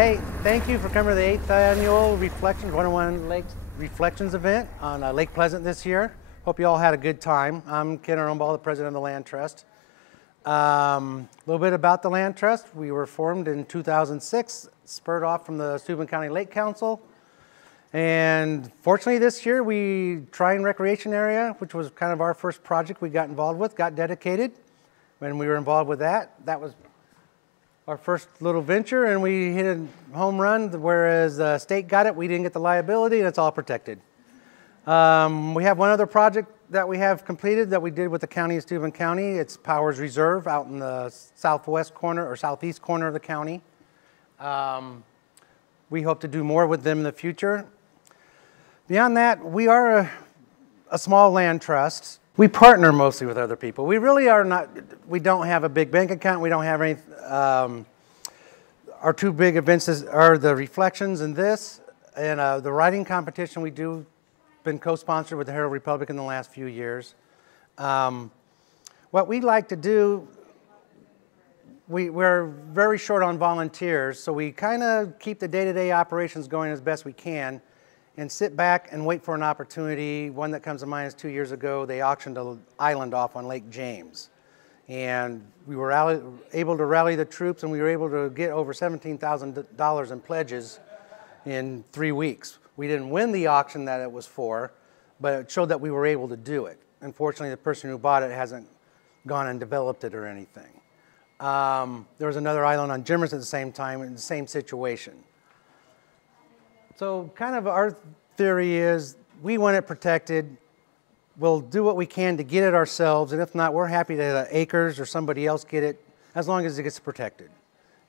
Hey, thank you for coming to the 8th Annual Reflections 101 Lakes Reflections event on Lake Pleasant this year. Hope you all had a good time. I'm Ken Arumbaugh, the president of the Land Trust. A little bit about the Land Trust. We were formed in 2006, spurred off from the Steuben County Lake Council. And fortunately this year, Trine Recreation Area, which was kind of our first project we got involved with, got dedicated. When we were involved with that, that was our first little venture, and we hit a home run, whereas the state got it, we didn't get the liability, and it's all protected. We have one other project that we have completed that we did with the county of Steuben County. It's Powers Reserve out in the southwest corner or southeast corner of the county. We hope to do more with them in the future. Beyond that, we are a small land trust. We partner mostly with other people. We really are not, we don't have a big bank account. We don't have any, our two big events are the Reflections and this, and the writing competition we do, been co-sponsored with the Herald Republic in the last few years. What we like to do, we're very short on volunteers, so we kind of keep the day-to-day operations going as best we can and sit back and wait for an opportunity. One that comes to mind is 2 years ago, they auctioned an island off on Lake James. And we were able to rally the troops, and we were able to get over $17,000 in pledges in 3 weeks. We didn't win the auction that it was for, but it showed that we were able to do it. Unfortunately, the person who bought it hasn't gone and developed it or anything. There was another island on Jimmers at the same time in the same situation. So kind of our theory is we want it protected. We'll do what we can to get it ourselves, and if not, we're happy to let acres or somebody else get it as long as it gets protected.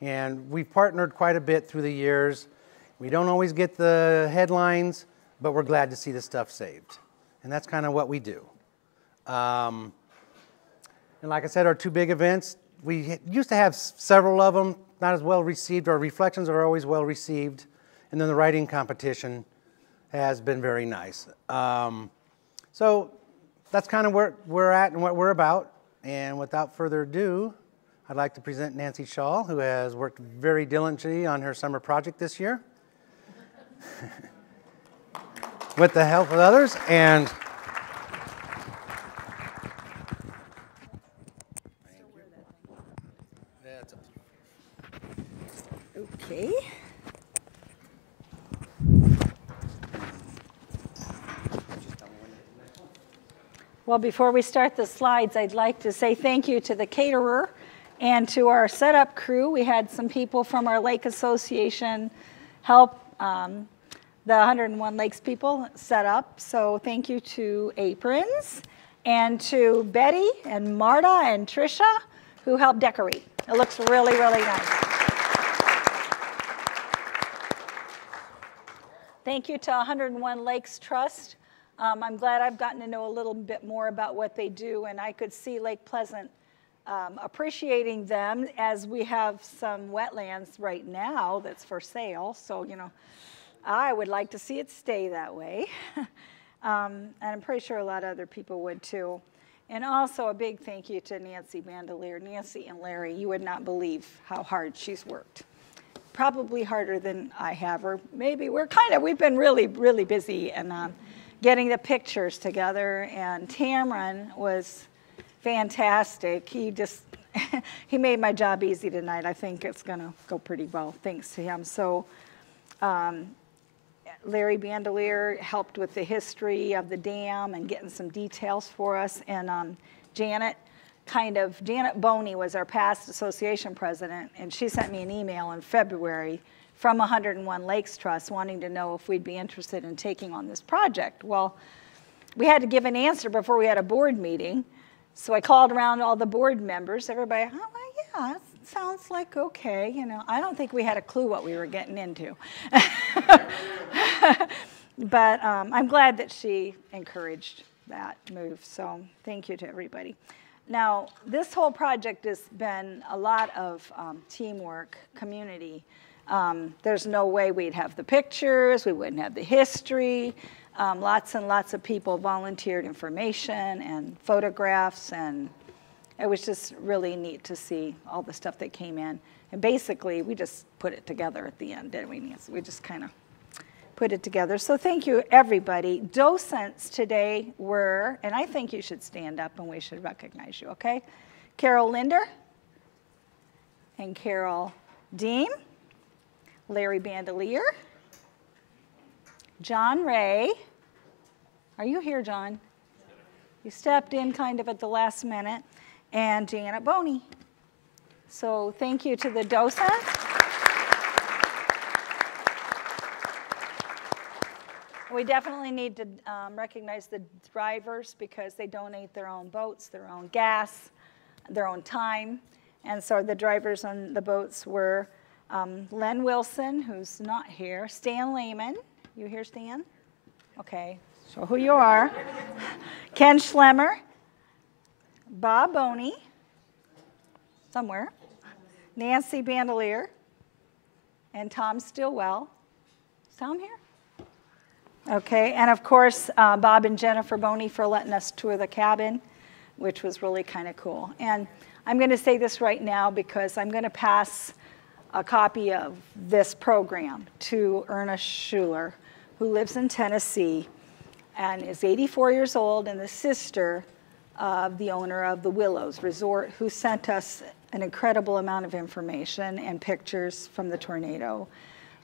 And we've partnered quite a bit through the years. We don't always get the headlines, but we're glad to see the stuff saved. And that's kind of what we do. And like I said, our two big events, we used to have several of them, not as well received. Our Reflections are always well received. And then the writing competition has been very nice. So that's kind of where we're at and what we're about. And without further ado, I'd like to present Nancy Shaw, who has worked very diligently on her summer project this year with the help of others. And okay. Well, before we start the slides, I'd like to say thank you to the caterer and to our setup crew. We had some people from our Lake Association help the 101 Lakes people set up. So thank you to Aprons and to Betty and Marta and Trisha who helped decorate. It looks really, really nice. Thank you to 101 Lakes Trust. I'm glad I've gotten to know a little bit more about what they do, and I could see Lake Pleasant appreciating them as we have some wetlands right now that's for sale. So, you know, I would like to see it stay that way. And I'm pretty sure a lot of other people would too. And also a big thank you to Nancy Bandelier. Nancy and Larry, you would not believe how hard she's worked. Probably harder than I have, or maybe we've been really, really busy and getting the pictures together, and Tamron was fantastic. He made my job easy tonight. I think it's gonna go pretty well, thanks to him. So Larry Bandelier helped with the history of the dam and getting some details for us, and Janet Boney was our past association president, and she sent me an email in February from 101 Lakes Trust wanting to know if we'd be interested in taking on this project. Well, we had to give an answer before we had a board meeting, so I called around all the board members. Everybody, oh, well, yeah, sounds like okay. You know, I don't think we had a clue what we were getting into. But I'm glad that she encouraged that move, so thank you to everybody. Now, this whole project has been a lot of teamwork, community. There's no way we'd have the pictures, we wouldn't have the history. Lots and lots of people volunteered information and photographs, and it was just really neat to see all the stuff that came in. And basically, we just put it together at the end, didn't we, Nancy? We just kind of put it together. So thank you, everybody. Docents today were, and I think you should stand up and we should recognize you, okay? Carol Linder and Carol Deem, Larry Bandelier, John Ray. Are you here, John? You stepped in kind of at the last minute. And Janet Boney. So thank you to the docents. We definitely need to recognize the drivers because they donate their own boats, their own gas, their own time. And so the drivers on the boats were Len Wilson, who's not here, Stan Lehman. You here, Stan? Okay, show who you are. Ken Schlemmer, Bob Boney, somewhere, Nancy Bandelier, and Tom Stillwell. Is Tom here? Okay, and of course, Bob and Jennifer Boney for letting us tour the cabin, which was really kind of cool. And I'm going to say this right now because I'm going to pass a copy of this program to Ernest Schuler, who lives in Tennessee and is 84 years old and the sister of the owner of the Willows Resort, who sent us an incredible amount of information and pictures from the tornado.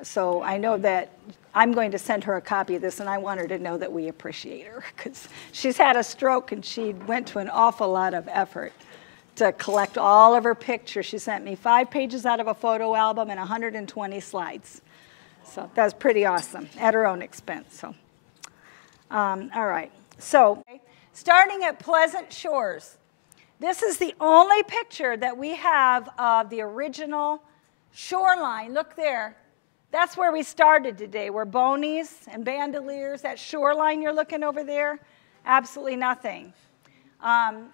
So I know that I'm going to send her a copy of this, and I want her to know that we appreciate her, because she's had a stroke, and she went to an awful lot of effort to collect all of her pictures. She sent me 5 pages out of a photo album and 120 slides. So that's pretty awesome, at her own expense. So, all right. So, starting at Pleasant Shores. This is the only picture that we have of the original shoreline. Look there. That's where we started today. We're Bonies and Bandeliers. That shoreline you're looking over there, absolutely nothing.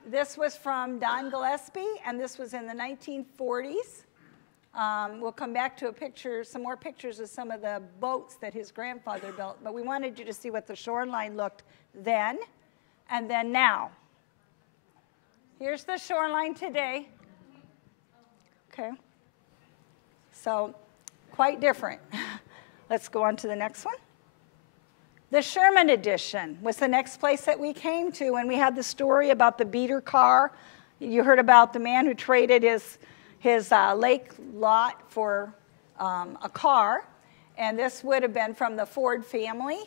This was from Don Gillespie, and this was in the 1940s. We'll come back to a picture, some more pictures of some of the boats that his grandfather built, but we wanted you to see what the shoreline looked then and then now. Here's the shoreline today. Okay. So, quite different. Let's go on to the next one. The Sherman Edition was the next place that we came to, and we had the story about the beater car. You heard about the man who traded his lake lot for a car, and this would have been from the Ford family.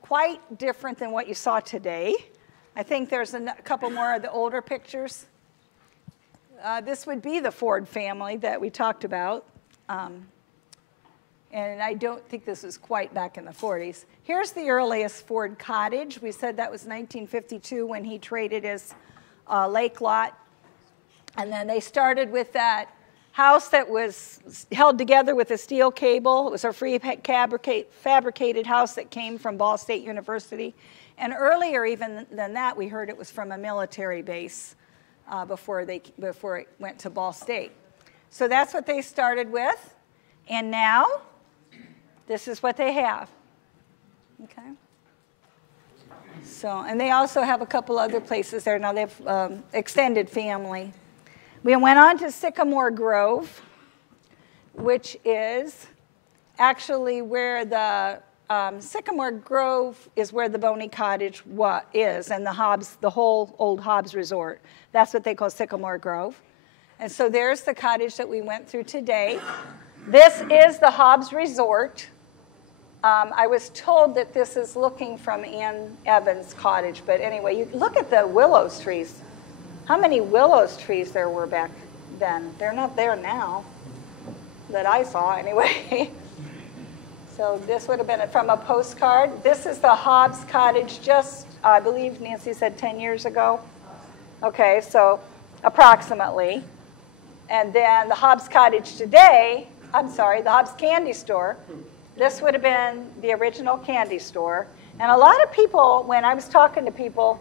Quite different than what you saw today. I think there's a couple more of the older pictures. This would be the Ford family that we talked about. And I don't think this was quite back in the 40s. Here's the earliest Ford cottage. We said that was 1952 when he traded his lake lot. And then they started with that house that was held together with a steel cable. It was a prefabricated house that came from Ball State University. And earlier even than that, we heard it was from a military base before it went to Ball State. So that's what they started with. And now, this is what they have. Okay. So, and they also have a couple other places there. Now they have extended family. We went on to Sycamore Grove, which is actually where the Sycamore Grove is where the Boney Cottage is, and the whole old Hobbs Resort. That's what they call Sycamore Grove. And so there's the cottage that we went through today. This is the Hobbs Resort. I was told that this is looking from Ann Evans' cottage, but anyway, you look at the willows trees. How many willows trees there were back then? They're not there now, that I saw anyway. So this would have been from a postcard. This is the Hobbs Cottage just, I believe Nancy said 10 years ago. Okay, so approximately. And then the Hobbs Cottage today, I'm sorry, the Hobbs Candy Store. This would have been the original candy store. And a lot of people, when I was talking to people,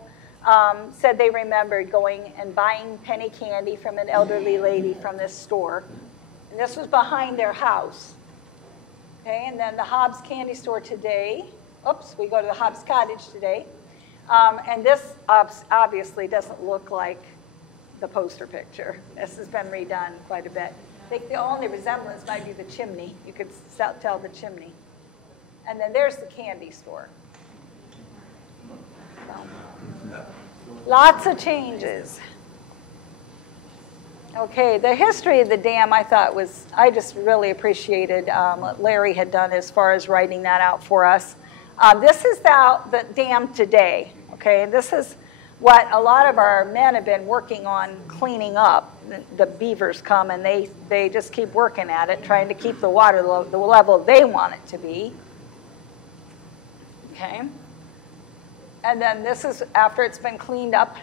said they remembered going and buying penny candy from an elderly lady from this store. And this was behind their house. Okay, and then the Hobbs Candy Store today. Oops, we go to the Hobbs Cottage today. And this obviously doesn't look like the poster picture. This has been redone quite a bit. I think the only resemblance might be the chimney. You could tell the chimney. And then there's the candy store. So, lots of changes. Okay, the history of the dam I just really appreciated what Larry had done as far as writing that out for us. This is the dam today, okay? This is what a lot of our men have been working on cleaning up. The beavers come and they just keep working at it, trying to keep the water the level they want it to be. Okay? And then this is after it's been cleaned up.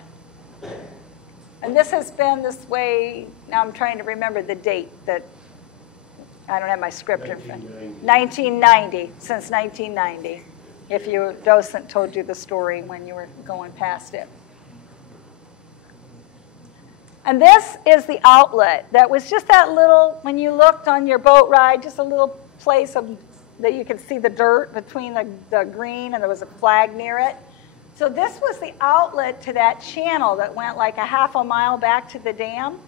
And this has been this way, now I'm trying to remember the date that, I don't have my script in front. 1990, since 1990, if your docent told you the story when you were going past it. And this is the outlet. That was just that little, when you looked on your boat ride, just a little place that you could see the dirt between the green, and there was a flag near it. So this was the outlet to that channel that went like a half a mile back to the dam.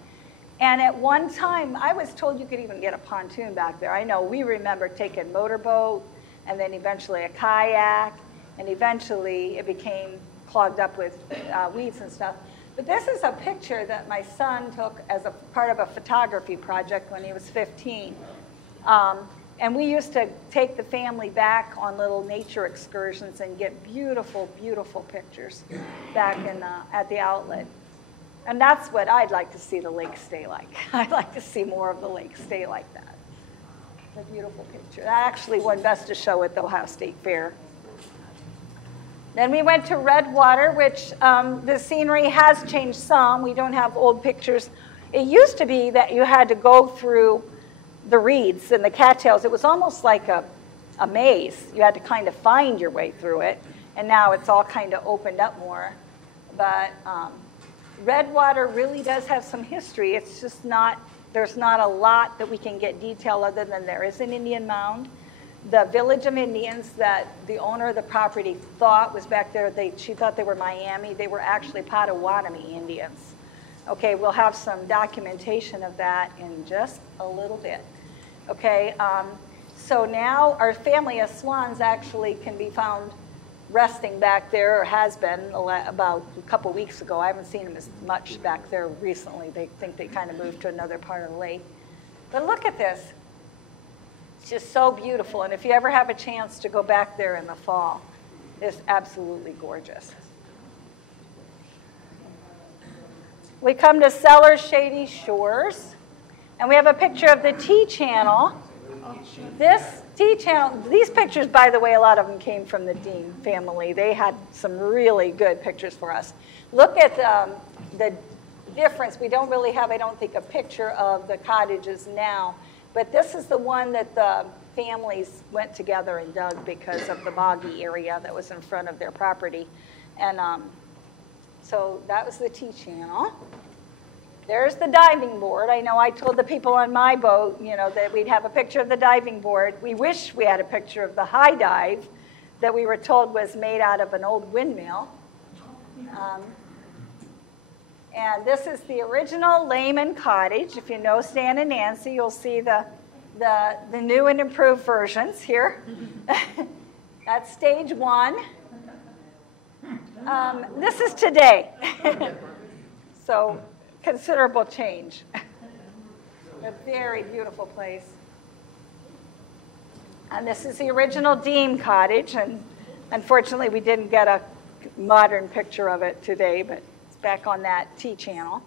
And at one time, I was told you could even get a pontoon back there. I know we remember taking motorboat, and then eventually a kayak, and eventually it became clogged up with weeds and stuff. But this is a picture that my son took as a part of a photography project when he was 15. And we used to take the family back on little nature excursions and get beautiful, beautiful pictures back at the outlet. And that's what I'd like to see the lake stay like. I'd like to see more of the lake stay like that. It's a beautiful picture. I actually won Best of Show at the Ohio State Fair. Then we went to Redwater, which the scenery has changed some. We don't have old pictures. It used to be that you had to go through the reeds and the cattails. It was almost like a maze. You had to kind of find your way through it. And now it's all kind of opened up more. But Redwater really does have some history. It's just there's not a lot that we can get detail other than there is an Indian mound. The village of Indians that the owner of the property thought was back there, she thought they were Miami. They were actually Potawatomi Indians. Okay, we'll have some documentation of that in just a little bit. Okay, so now our family of swans actually can be found resting back there, or has been about a couple weeks ago. I haven't seen them as much back there recently. They think they kind of moved to another part of the lake. But look at this. It's just so beautiful. And if you ever have a chance to go back there in the fall, it's absolutely gorgeous. We come to Sellers Shady Shores, and we have a picture of the T-channel. This T-channel, these pictures, by the way, a lot of them came from the Dean family. They had some really good pictures for us. Look at the difference. We don't really have, I don't think, a picture of the cottages now, but this is the one that the families went together and dug because of the boggy area that was in front of their property. And so that was the T-channel. There's the diving board. I know I told the people on my boat, that we'd have a picture of the diving board. We wish we had a picture of the high dive that we were told was made out of an old windmill. And this is the original Lehman cottage. If you know Stan and Nancy, you'll see the new and improved versions here. That's stage one. This is today. So considerable change. A very beautiful place. And this is the original Dean cottage, and unfortunately we didn't get a modern picture of it today, but it's back on that T-channel.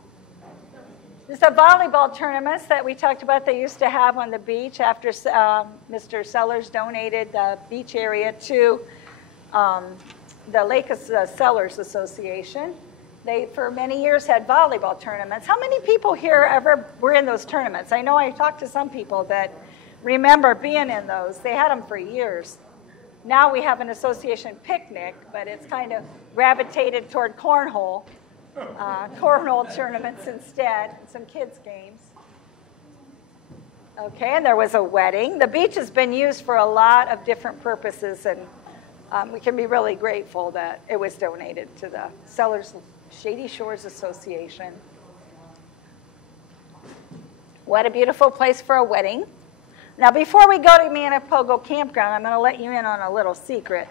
There's the volleyball tournaments that we talked about they used to have on the beach after Mr. Sellers donated the beach area to the Lake Sellers Association. They, for many years, had volleyball tournaments. How many people here ever were in those tournaments? I know I talked to some people that remember being in those. They had them for years. Now we have an association picnic, but it's kind of gravitated toward cornhole tournaments instead, some kids' games. Okay, and there was a wedding. The beach has been used for a lot of different purposes, and we can be really grateful that it was donated to the Sellers Shady Shores Association. What a beautiful place for a wedding. Now, before we go to Manipogo Campground, I'm going to let you in on a little secret.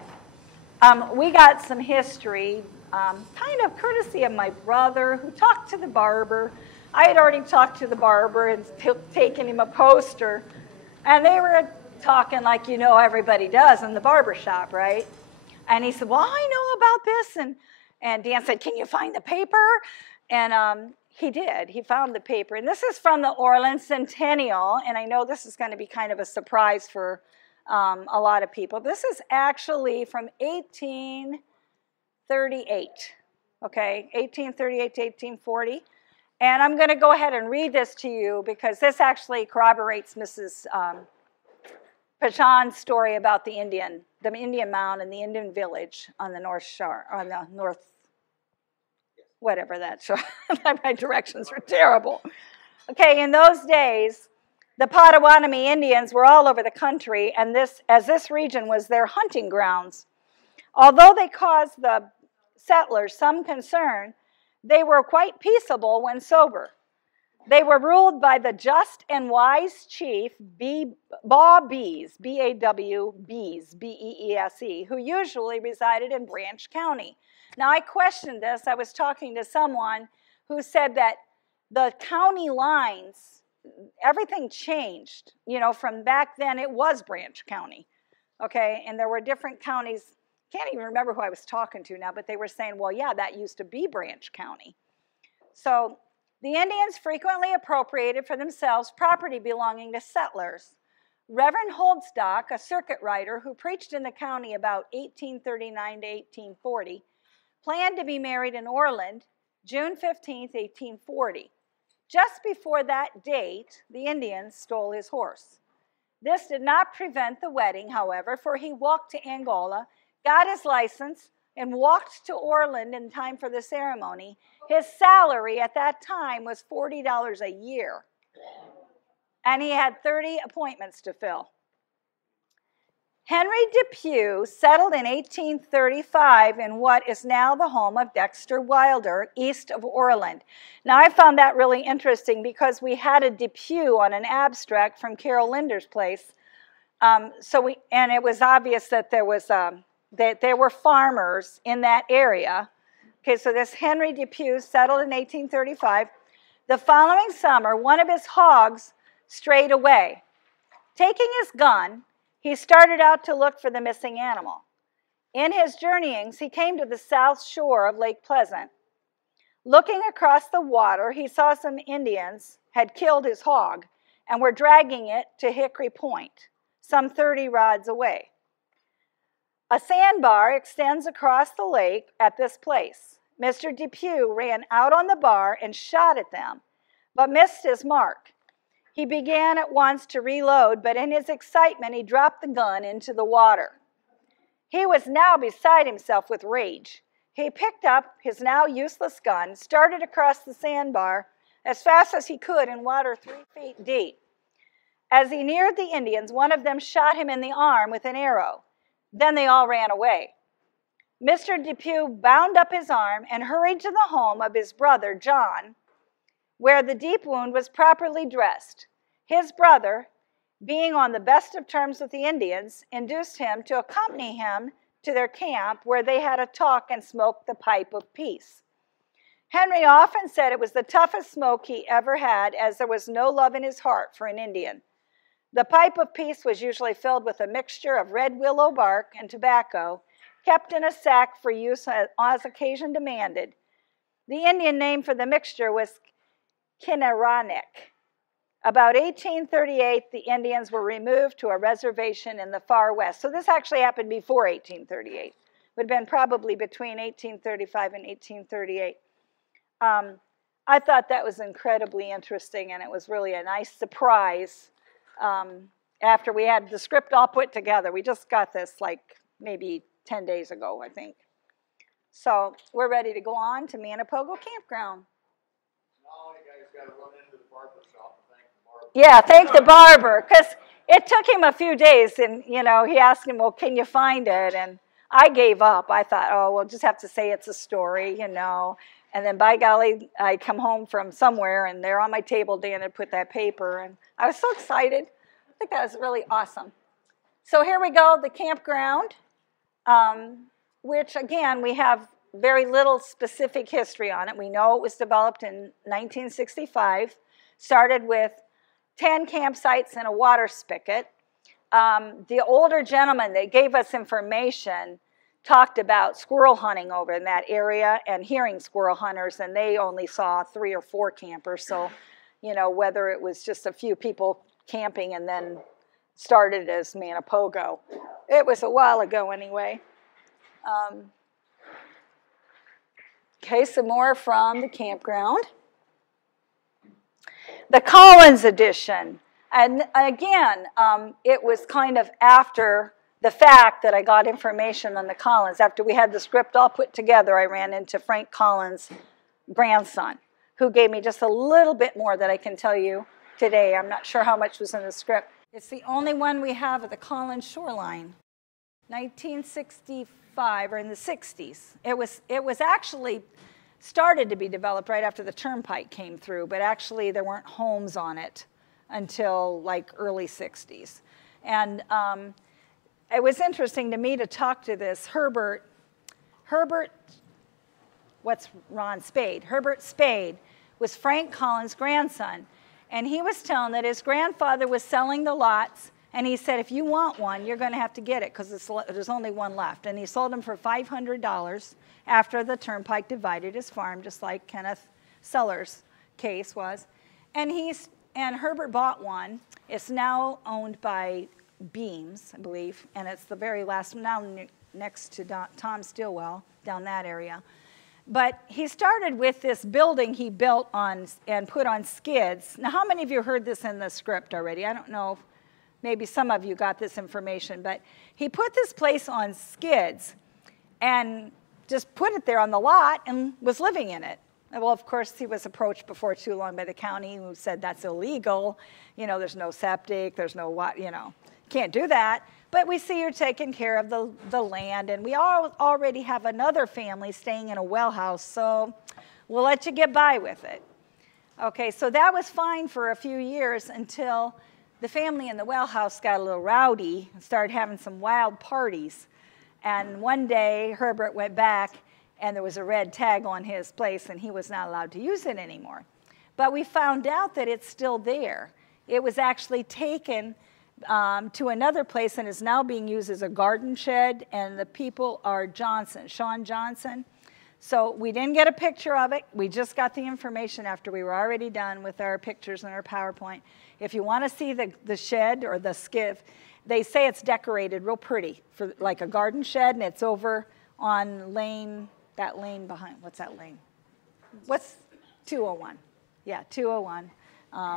We got some history, kind of courtesy of my brother, who talked to the barber. I had already talked to the barber and taken him a poster, and they were talking like you know everybody does in the barber shop, right? And he said, well, I know about this. And Dan said, can you find the paper? And he did. He found the paper. And this is from the Orleans Centennial. And I know this is going to be kind of a surprise for a lot of people. This is actually from 1838, okay? 1838 to 1840. And I'm going to go ahead and read this to you because this actually corroborates Mrs. Pachan's story about the Indian mound and the Indian village on the North Shore, on the north, whatever that shore. My directions were terrible. Okay, in those days, the Potawatomi Indians were all over the country, and as this region was their hunting grounds. Although they caused the settlers some concern, they were quite peaceable when sober. They were ruled by the just and wise chief, Baw Bees, B-A-W, Bees, B-E-E-S-E, who usually resided in Branch County. Now, I questioned this. I was talking to someone who said that the county lines, everything changed. You know, from back then, it was Branch County, okay? And there were different counties. Can't even remember who I was talking to now, but they were saying, well, yeah, that used to be Branch County. So the Indians frequently appropriated for themselves property belonging to settlers. Reverend Holdstock, a circuit rider who preached in the county about 1839 to 1840, planned to be married in Orland, June 15, 1840. Just before that date, the Indians stole his horse. This did not prevent the wedding, however, for he walked to Angola, got his license, and walked to Orland in time for the ceremony. His salary at that time was $40 a year, and he had 30 appointments to fill. Henry Depew settled in 1835 in what is now the home of Dexter Wilder, east of Orland. Now, I found that really interesting because we had a Depew on an abstract from Carol Linder's place, and it was obvious that there were farmers in that area. Okay, so this Henry Depew settled in 1835. The following summer, one of his hogs strayed away. Taking his gun, he started out to look for the missing animal. In his journeyings, he came to the south shore of Lake Pleasant. Looking across the water, he saw some Indians had killed his hog and were dragging it to Hickory Point, some 30 rods away. A sandbar extends across the lake at this place. Mr. Depew ran out on the bar and shot at them, but missed his mark. He began at once to reload, but in his excitement, he dropped the gun into the water. He was now beside himself with rage. He picked up his now useless gun, started across the sandbar as fast as he could in water 3 feet deep. As he neared the Indians, one of them shot him in the arm with an arrow. Then they all ran away. Mr. Depew bound up his arm and hurried to the home of his brother, John, where the deep wound was properly dressed. His brother, being on the best of terms with the Indians, induced him to accompany him to their camp where they had a talk and smoked the pipe of peace. Henry often said it was the toughest smoke he ever had, as there was no love in his heart for an Indian. The pipe of peace was usually filled with a mixture of red willow bark and tobacco, kept in a sack for use as occasion demanded. The Indian name for the mixture was Kinaranek. About 1838, the Indians were removed to a reservation in the far west. So this actually happened before 1838. It would have been probably between 1835 and 1838. I thought that was incredibly interesting, and it was really a nice surprise after we had the script all put together. We just got this like maybe 10 days ago, I think. So we're ready to go on to Manipogo Campground. Now you guys got to run into the barber shop and thank the barber. Yeah, thank the barber, because it took him a few days, and he asked him, well, can you find it? And I gave up. I thought, oh, we'll just have to say it's a story, And then, by golly, I come home from somewhere, and there on my table, Dan had put that paper, and I was so excited. I think that was really awesome. So here we go, the campground, which, again, we have very little specific history on it. We know it was developed in 1965, started with 10 campsites and a water spigot. The older gentleman that gave us information talked about squirrel hunting over in that area and hearing squirrel hunters, and they only saw 3 or 4 campers. So, you know, whether it was just a few people camping and then started as Manipogo. It was a while ago anyway. Okay, some more from the campground. The Collins edition. And again, it was kind of after the fact that I got information on the Collins. After we had the script all put together, I ran into Frank Collins' grandson, who gave me just a little bit more that I can tell you today. I'm not sure how much was in the script. It's the only one we have of the Collins shoreline. 1965, or in the 60s. It was actually started to be developed right after the turnpike came through, but actually there weren't homes on it until like early 60s. And it was interesting to me to talk to this Herbert, what's Ron Spade? Herbert Spade was Frank Collins' grandson. And he was telling that his grandfather was selling the lots, and he said, if you want one, you're going to have to get it because there's only one left. And he sold them for $500 after the turnpike divided his farm, just like Kenneth Sellers' case was. And Herbert bought one. It's now owned by Beams, I believe, and it's the very last, now next to Tom Stillwell, down that area. But he started with this building he built on and put on skids. Now, how many of you heard this in the script already? I don't know, maybe some of you got this information, but he put this place on skids and just put it there on the lot and was living in it. Well, of course, he was approached before too long by the county who said that's illegal. You know, there's no septic, there's no what, you know, can't do that. But we see you're taking care of the land, and we already have another family staying in a well house, so we'll let you get by with it. Okay, so that was fine for a few years until the family in the well house got a little rowdy and started having some wild parties. And one day, Herbert went back, and there was a red tag on his place, and he was not allowed to use it anymore. But we found out that it's still there. It was actually taken to another place and is now being used as a garden shed, and the people are Sean Johnson. So we didn't get a picture of it. We just got the information after we were already done with our pictures and our PowerPoint. If you want to see the shed or the skiff, they say it's decorated real pretty for like a garden shed, and it's over on that lane behind, what's that lane? What's 201? Yeah, 201,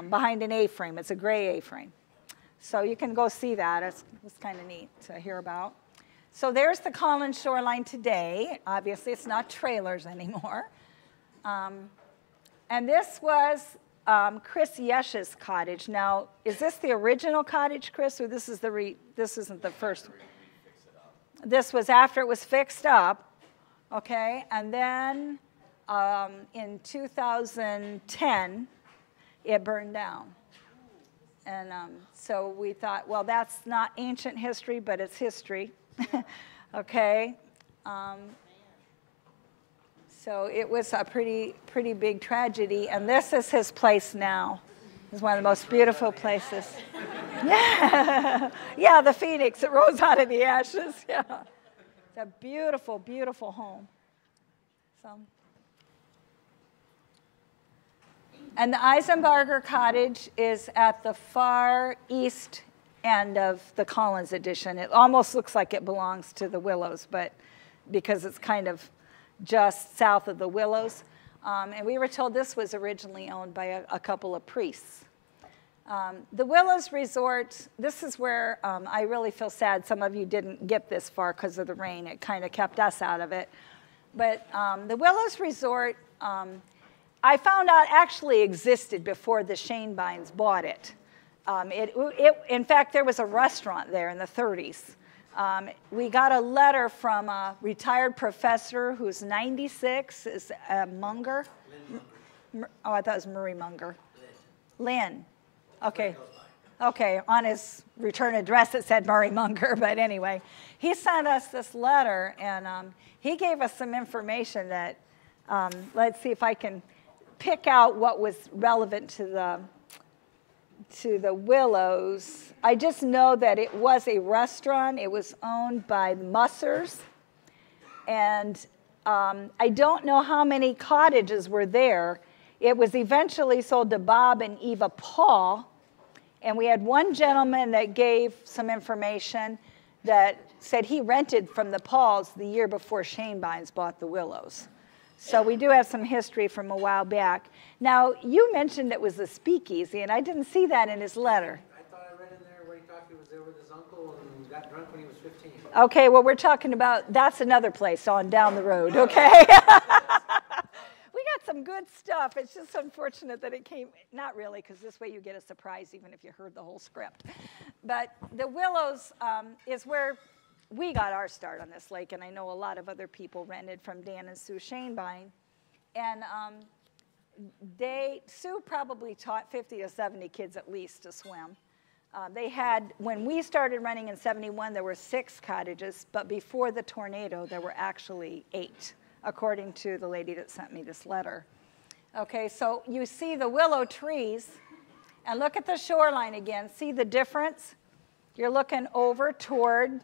behind an A-frame. It's a gray A-frame. So you can go see that. It's kind of neat to hear about. So there's the Collins shoreline today. Obviously, it's not trailers anymore. And this was Chris Yesh's cottage. Now, is this the original cottage, Chris, or this isn't the first one? This was after it was fixed up, okay? And then in 2010, it burned down. And so we thought, well, that's not ancient history, but it's history, okay? So it was a pretty big tragedy, and this is his place now. It's one of the most beautiful places. Yeah, yeah, the phoenix that rose out of the ashes. Yeah, it's a beautiful, beautiful home. So. And the Eisenbarger cottage is at the far east end of the Collins edition. It almost looks like it belongs to the Willows, but because it's kind of just south of the Willows. And we were told this was originally owned by a couple of priests. The Willows Resort, this is where I really feel sad some of you didn't get this far because of the rain. It kind of kept us out of it. But the Willows Resort, I found out actually existed before the Schoenbeins bought it. In fact, there was a restaurant there in the 30s We got a letter from a retired professor who's 96, is Munger. Oh, I thought it was Murray Munger. Lynn. Okay. Okay, on his return address it said Murray Munger, but anyway. He sent us this letter, and he gave us some information that, let's see if I can pick out what was relevant to the Willows. I just know that it was a restaurant. It was owned by Mussers, and I don't know how many cottages were there. It was eventually sold to Bob and Eva Paul, and we had one gentleman that gave some information that said he rented from the Pauls the year before Shanebynes bought the Willows. So we do have some history from a while back. Now, you mentioned it was a speakeasy, and I didn't see that in his letter. I thought I read in there where he thought he was there with his uncle and got drunk when he was 15. Okay, well, we're talking about, that's another place on down the road, okay? We got some good stuff. It's just unfortunate that it came, not really, because this way you get a surprise even if you heard the whole script. But the Willows is where we got our start on this lake, and I know a lot of other people rented from Dan and Sue Shanebyne. And Sue probably taught 50 to 70 kids at least to swim. They had, when we started running in 71, there were 6 cottages, but before the tornado, there were actually 8, according to the lady that sent me this letter. Okay, so you see the willow trees, and look at the shoreline again. See the difference? You're looking over toward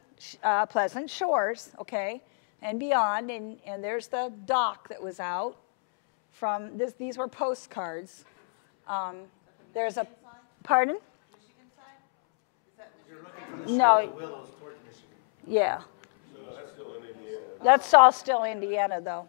Pleasant Shores, okay, and beyond, and there's the dock that was out from this. These were postcards. There's a, pardon? No. Yeah. So that's still in Indiana. That's all still Indiana, though.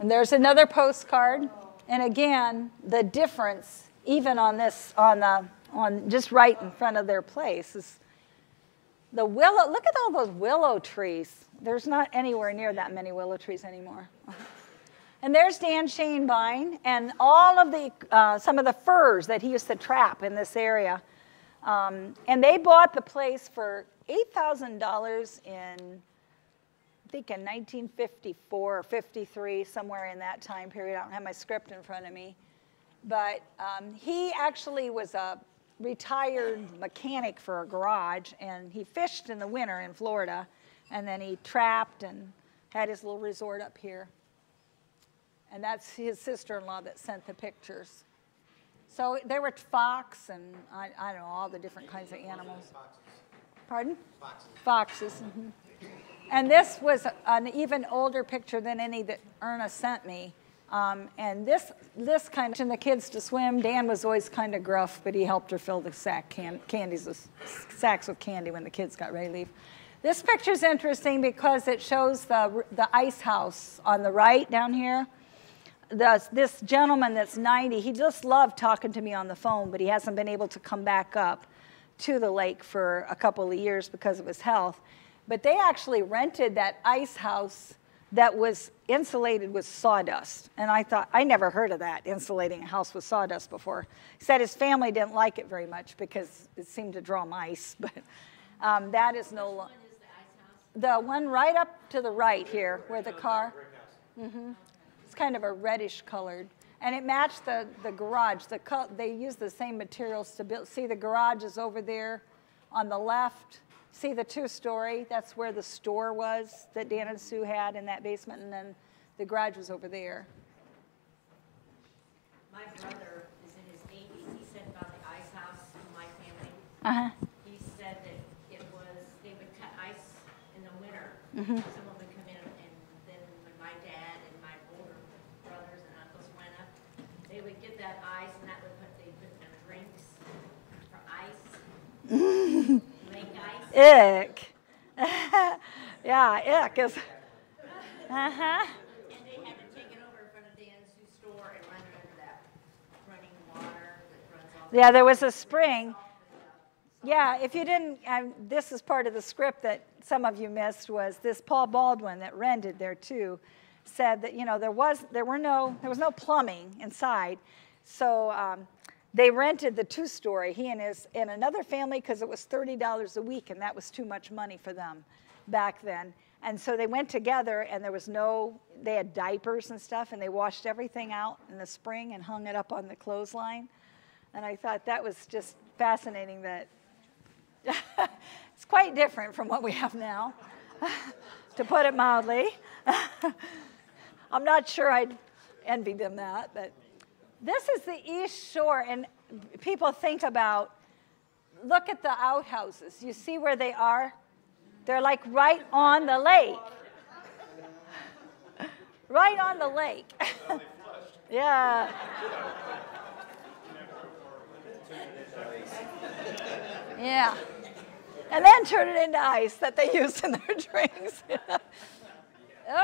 And there's another postcard. And again, the difference, even on this, on just right in front of their place, is the willow. Look at all those willow trees. There's not anywhere near that many willow trees anymore. And there's Dan Shanebyne and all of the, some of the furs that he used to trap in this area. And they bought the place for $8,000 in, I think in 1954 or 53, somewhere in that time period. I don't have my script in front of me. But he actually was a retired mechanic for a garage, and he fished in the winter in Florida, and then he trapped and had his little resort up here. And that's his sister-in-law that sent the pictures. So there were fox and, I don't know, all the different kinds of animals. Pardon? Foxes. Foxes. Mm-hmm. And this was an even older picture than any that Erna sent me. And this kind of, the kids to swim. Dan was always kind of gruff, but he helped her fill the sacks with candy when the kids got ready to leave. This picture's interesting because it shows the ice house on the right down here. This gentleman that's 90, he just loved talking to me on the phone, but he hasn't been able to come back up to the lake for a couple of years because of his health. But they actually rented that ice house that was insulated with sawdust. And I thought, I never heard of that, insulating a house with sawdust before. He said his family didn't like it very much because it seemed to draw mice, but that is no longer. The one right up to the right here, where the car. Mm-hmm. It's kind of a reddish colored. And it matched the garage. They used the same materials to build. See, the garage is over there on the left. See the 2-story? That's where the store was that Dan and Sue had in that basement, and then the garage was over there. My brother is in his 80s. He said about the ice house in my family. Uh-huh. He said that it was, they would cut ice in the winter. Mm-hmm. Someone would come in, and then when my dad and my older brothers and uncles went up, they would get that ice, and that would they put in their drinks for ice. Lake ice. Ick. Yeah, ick is. Uh-huh. And they had to take it over in front of Dan and Sue's store and run it under that running water that runs all. Yeah, there was a spring. Yeah, if you didn't, this is part of the script that some of you missed, was this Paul Baldwin that rented there too, said that, you know, there was no plumbing inside. So they rented the two-story, he and another family, because it was $30 a week, and that was too much money for them back then. And so they went together, and they had diapers and stuff, and they washed everything out in the spring and hung it up on the clothesline. And I thought that was just fascinating that it's quite different from what we have now, to put it mildly. I'm not sure I'd envy them that, but this is the East Shore, and people think about, look at the outhouses. You see where they are? They're like right on the lake. Right on the lake. Yeah. Yeah. And then turn it into ice that they use in their drinks.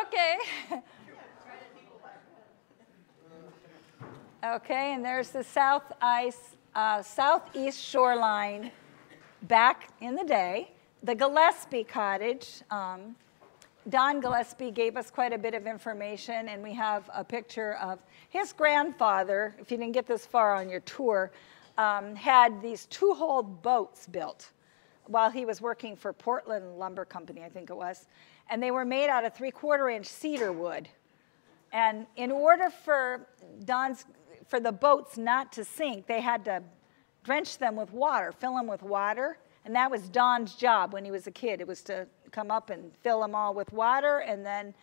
Okay. Okay, and there's the southeast shoreline back in the day. The Gillespie cottage, Don Gillespie gave us quite a bit of information, and we have a picture of his grandfather, if you didn't get this far on your tour, had these two-hull boats built while he was working for Portland Lumber Company, I think it was, and they were made out of 3/4-inch cedar wood. And in order for the boats not to sink, they had to drench them with water, fill them with water. And that was Don's job when he was a kid. It was to come up and fill them all with water, and then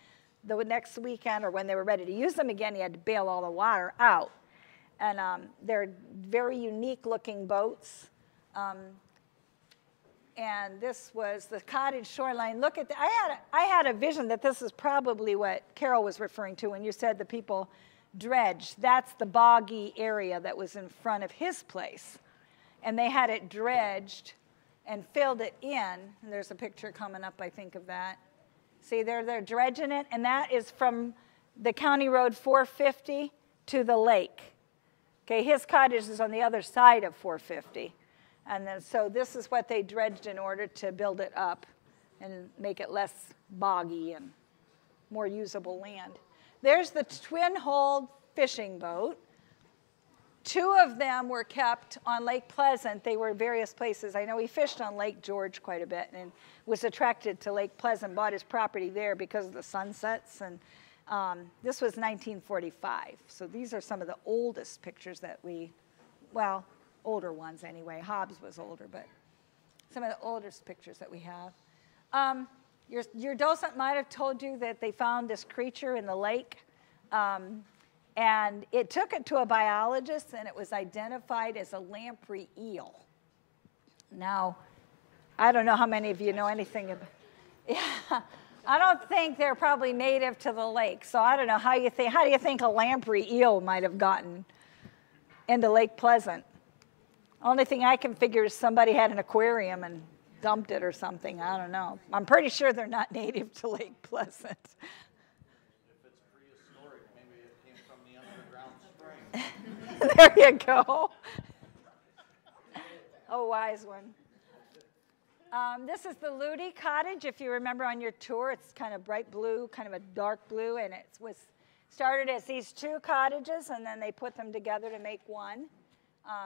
the next weekend, or when they were ready to use them again, he had to bail all the water out. And they're very unique-looking boats. And this was the cottage shoreline. Look at I had a vision that this is probably what Carol was referring to when you said the people dredged. That's the boggy area that was in front of his place. And they had it dredged and filled it in. And there's a picture coming up, I think, of that. See, they're dredging it, and that is from the County Road 450 to the lake. Okay, his cottage is on the other side of 450. And then, so this is what they dredged in order to build it up and make it less boggy and more usable land. There's the twin-hulled fishing boat. Two of them were kept on Lake Pleasant. They were various places. I know he fished on Lake George quite a bit and was attracted to Lake Pleasant, bought his property there because of the sunsets. And this was 1945. So these are some of the oldest pictures that older ones anyway. Hobbs was older, but some of the oldest pictures that we have. Your docent might have told you that they found this creature in the lake. And it took it to a biologist, and it was identified as a lamprey eel. Now, I don't know how many of you know anything about. Yeah, I don't think they're probably native to the lake, so I don't know how do you think a lamprey eel might have gotten into Lake Pleasant? Only thing I can figure is somebody had an aquarium and dumped it or something. I don't know. I'm pretty sure they're not native to Lake Pleasant. There you go. Oh, wise one. This is the Ludi Cottage. If you remember on your tour, it's kind of bright blue, kind of a dark blue, and it was started as these two cottages, and then they put them together to make one.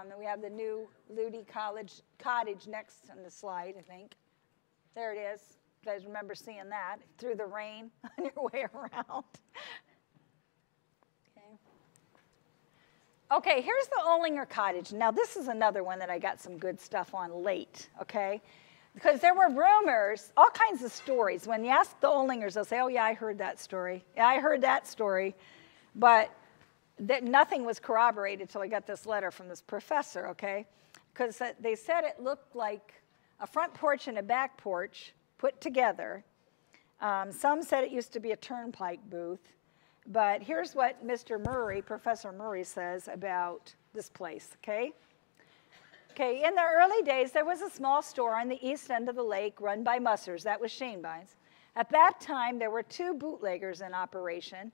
And we have the new Ludi Cottage next on the slide, I think. There it is. You guys remember seeing that through the rain on your way around. Okay, here's the Olinger Cottage. Now, this is another one that I got some good stuff on late, okay? Because there were rumors, all kinds of stories. When you ask the Olingers, they'll say, oh, yeah, I heard that story. Yeah, I heard that story. But nothing was corroborated until I got this letter from this professor, okay? Because they said it looked like a front porch and a back porch put together. Some said it used to be a turnpike booth. But here's what Mr. Murray, Professor Murray, says about this place, okay? Okay, in the early days, there was a small store on the east end of the lake run by Mussers. That was Shanebine's. At that time, there were two bootleggers in operation,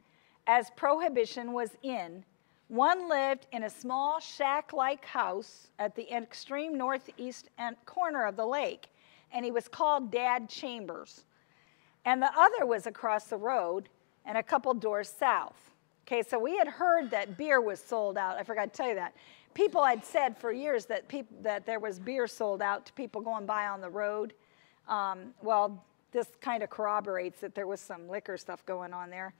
as prohibition was in. One lived in a small shack-like house at the extreme northeast corner of the lake, and he was called Dad Chambers. And the other was across the road and a couple doors south. Okay, so we had heard that beer was sold out. I forgot to tell you that. People had said for years that there was beer sold out to people going by on the road. Well, this kind of corroborates that there was some liquor stuff going on there.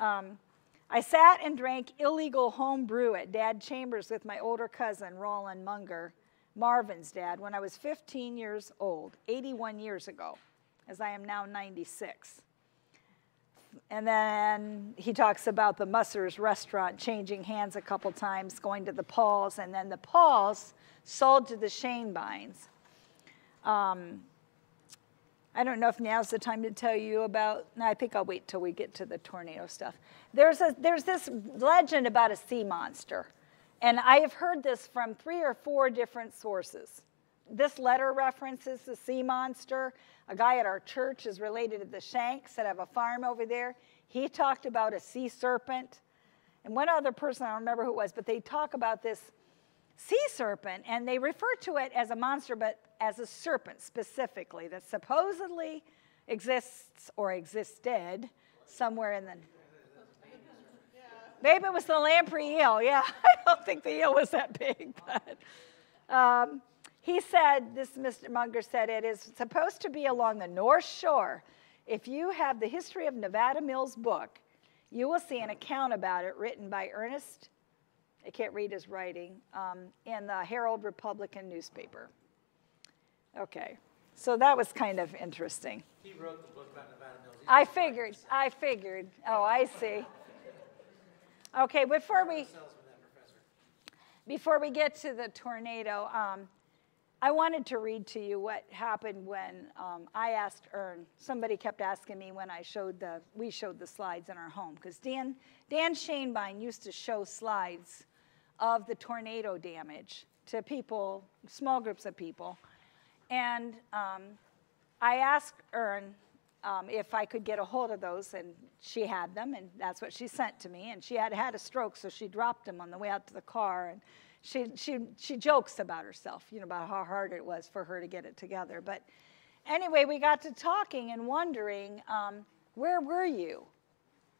I sat and drank illegal home brew at Dad Chambers with my older cousin, Roland Munger, Marvin's dad, when I was 15 years old, 81 years ago, as I am now 96. And then he talks about the Musser's restaurant changing hands a couple times, going to the Pauls, and then the Pauls sold to the Schoenbeins. I don't know if now's the time to tell you about, no, I think I'll wait till we get to the tornado stuff. There's this legend about a sea monster, and I have heard this from 3 or 4 different sources. This letter references the sea monster. A guy at our church is related to the Shanks that have a farm over there. He talked about a sea serpent. And one other person, I don't remember who it was, but they talk about this sea serpent, and they refer to it as a monster, but as a serpent specifically, that supposedly exists or existed somewhere in the... Maybe it was the lamprey eel. Yeah, I don't think the eel was that big, but... He said, this Mr. Munger said, it is supposed to be along the North Shore. If you have the History of Nevada Mills book, you will see an account about it written by Ernest, I can't read his writing, in the Herald Republican newspaper. Okay, so that was kind of interesting. He wrote the book about Nevada Mills. I figured. Oh, I see. Okay, before we get to the tornado, I wanted to read to you what happened when I asked Ern. Somebody kept asking me when we showed the slides in our home, because Dan Schoenbein used to show slides of the tornado damage to people, small groups of people. And I asked Ern if I could get a hold of those, and she had them, and that's what she sent to me. And she had had a stroke, so she dropped them on the way out to the car. And she jokes about herself, about how hard it was for her to get it together. But anyway, we got to talking and wondering, where were you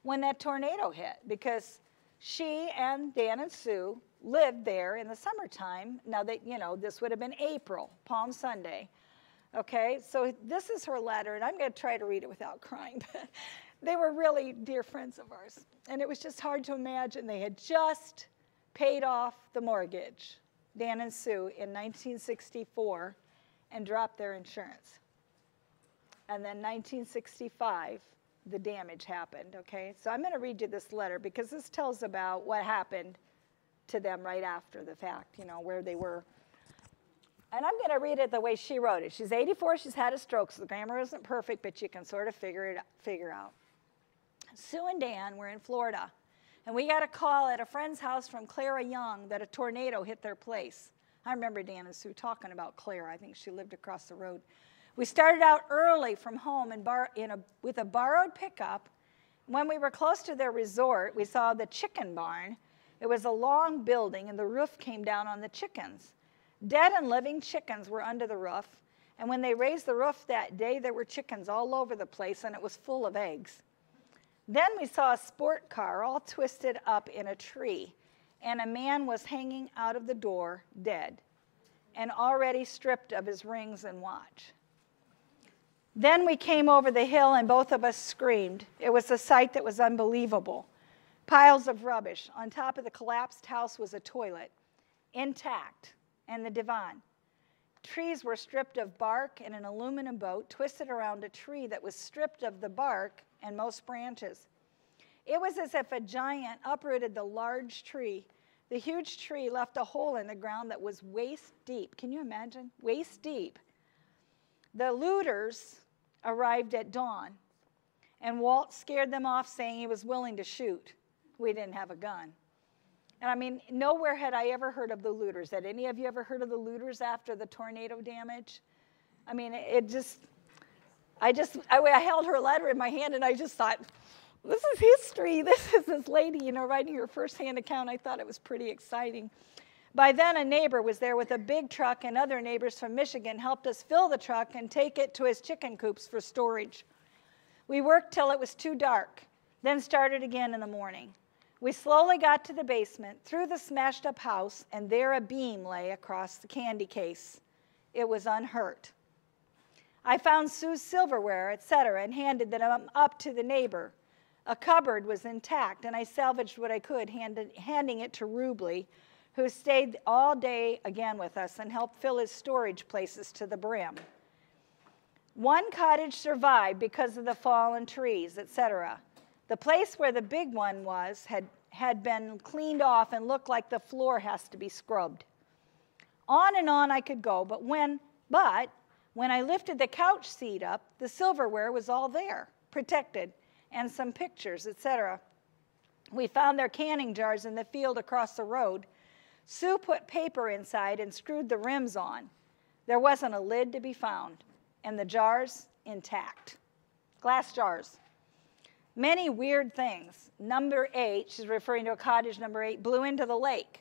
when that tornado hit? Because she and Dan and Sue lived there in the summertime. Now, this would have been April, Palm Sunday. Okay, so this is her letter, and I'm going to try to read it without crying. But they were really dear friends of ours, and it was just hard to imagine. They had just paid off the mortgage, Dan and Sue, in 1964, and dropped their insurance. And then 1965, the damage happened, okay? So I'm going to read you this letter, because this tells about what happened to them right after the fact, where they were. And I'm going to read it the way she wrote it. She's 84, she's had a stroke, so the grammar isn't perfect, but you can sort of figure out. Sue and Dan were in Florida, and we got a call at a friend's house from Clara Young that a tornado hit their place. I remember Dan and Sue talking about Clara. I think she lived across the road. We started out early from home with a borrowed pickup. When we were close to their resort, we saw the chicken barn. It was a long building, and the roof came down on the chickens. Dead and living chickens were under the roof, and when they raised the roof that day, there were chickens all over the place, and it was full of eggs. Then we saw a sport car all twisted up in a tree, and a man was hanging out of the door dead and already stripped of his rings and watch. Then we came over the hill, and both of us screamed. It was a sight that was unbelievable. Piles of rubbish. On top of the collapsed house was a toilet, intact, and the divan. Trees were stripped of bark, and an aluminum boat twisted around a tree that was stripped of the bark and most branches. It was as if a giant uprooted the large tree. The huge tree left a hole in the ground that was waist deep. Can you imagine? Waist deep. The looters arrived at dawn, and Walt scared them off, saying he was willing to shoot. We didn't have a gun. And I mean, nowhere had I ever heard of the looters. Had any of you ever heard of the looters after the tornado damage? I mean, I held her letter in my hand, and I just thought, this is history. This is this lady, writing her first-hand account. I thought it was pretty exciting. By then, a neighbor was there with a big truck, and other neighbors from Michigan helped us fill the truck and take it to his chicken coops for storage. We worked till it was too dark, then started again in the morning. We slowly got to the basement, through the smashed up house, and there a beam lay across the candy case. It was unhurt. I found Sue's silverware, etc., and handed them up to the neighbor. A cupboard was intact, and I salvaged what I could, handing it to Rubley, who stayed all day again with us and helped fill his storage places to the brim. One cottage survived because of the fallen trees, etc. The place where the big one was had been cleaned off and looked like the floor has to be scrubbed. On and on I could go, but when I lifted the couch seat up, the silverware was all there, protected, and some pictures, etc. We found their canning jars in the field across the road. Sue put paper inside and screwed the rims on. There wasn't a lid to be found, and the jars intact. Glass jars. Many weird things. Number 8, she's referring to a cottage number 8, blew into the lake.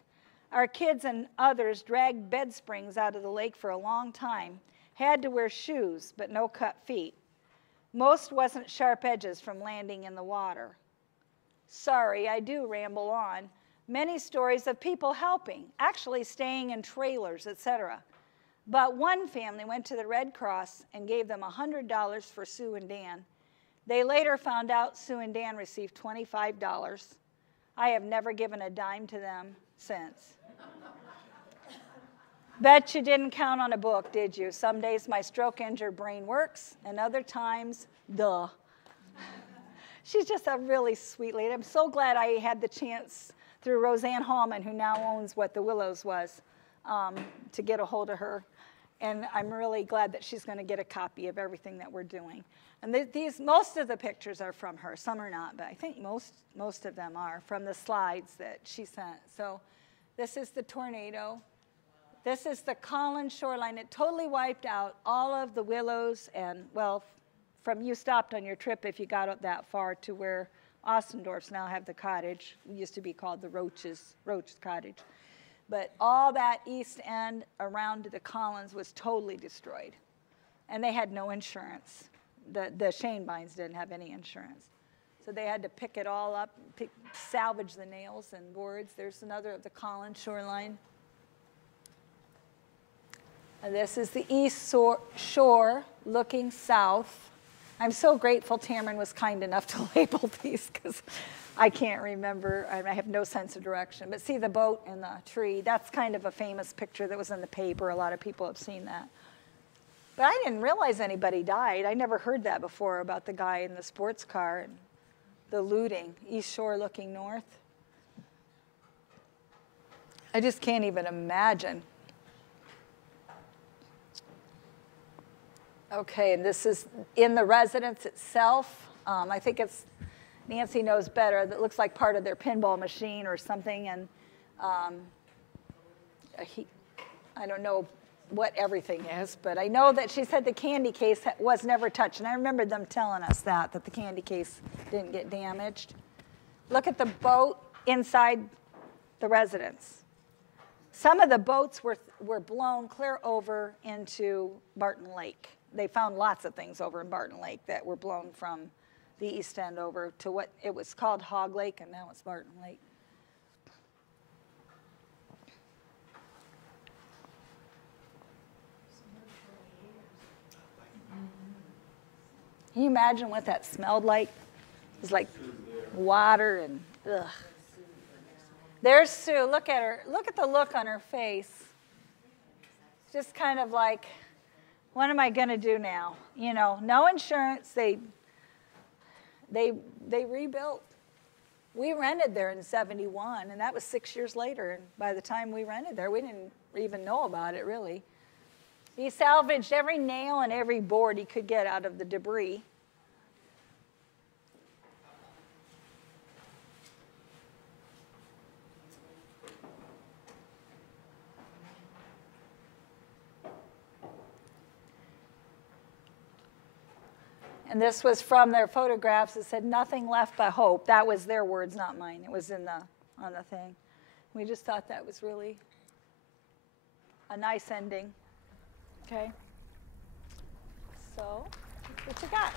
Our kids and others dragged bed springs out of the lake for a long time, had to wear shoes, but no cut feet. Most wasn't sharp edges from landing in the water. Sorry, I do ramble on. Many stories of people helping, actually staying in trailers, etc. But one family went to the Red Cross and gave them $100 for Sue and Dan. They later found out Sue and Dan received $25. I have never given a dime to them since. Bet you didn't count on a book, did you? Some days my stroke-injured brain works, and other times, duh. She's just a really sweet lady. I'm so glad I had the chance through Roseanne Hallman, who now owns What the Willows was, to get a hold of her. And I'm really glad that she's going to get a copy of everything that we're doing. And most of the pictures are from her. Some are not, but I think most of them are from the slides that she sent. So this is the tornado. This is the Collins shoreline. It totally wiped out all of the willows and, well, from you stopped on your trip if you got up that far to where Ostendorfs now have the cottage. It used to be called the Roach Cottage. But all that east end around the Collins was totally destroyed. And they had no insurance. The Shanebynes didn't have any insurance. So they had to pick it all up, salvage the nails and boards. There's another of the Collins shoreline. And this is the east shore looking south. I'm so grateful Tamron was kind enough to label these because I can't remember. I have no sense of direction. But see the boat and the tree. That's kind of a famous picture that was in the paper. A lot of people have seen that. But I didn't realize anybody died. I never heard that before about the guy in the sports car and the looting, east shore looking north. I just can't even imagine. Okay, and this is in the residence itself. I think it's, Nancy knows better, that looks like part of their pinball machine or something. And I don't know what everything is, but I know that she said the candy case was never touched. And I remember them telling us that the candy case didn't get damaged. Look at the boat inside the residence. Some of the boats were blown clear over into Barton Lake. They found lots of things over in Barton Lake that were blown from the east end over to what it was called Hog Lake, and now it's Barton Lake. Can you imagine what that smelled like? It was like water and ugh. There's Sue. Look at her. Look at the look on her face. Just kind of like, what am I going to do now? You know, no insurance. They rebuilt. We rented there in '71, and that was 6 years later. And by the time we rented there, we didn't even know about it, really. He salvaged every nail and every board he could get out of the debris. And this was from their photographs. It said, "Nothing left but hope." That was their words, not mine. It was on the thing. We just thought that was really a nice ending. Okay? So, what you got?